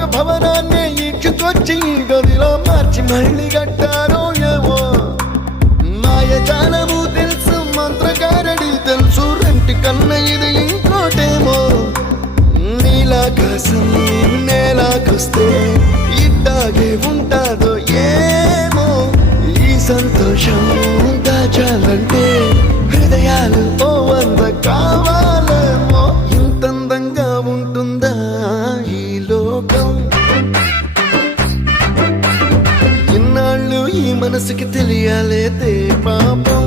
ఒక భవనాన్ని ఈడ్చుకొచ్చి గదిలో మార్చి మళ్ళీ కట్టారో ఏమో మాయజాలము తెలుసు మంత్రగారడి తెలుసు రెంటి కన్న ఇది ఇంకోటేమో నీలాకాశం నేలాకొస్తే ఇట్టాగే ఉంటాదో ఏమో ఈ సంతోషం దాచాలంటే హృదయాలు ఓ వంద కావాలేమో ఇంతందంగా ఉంటుందా ఈ లోకం ఇన్నాళ్ళు ఈ మనసుకి తెలియాలేదే పాపం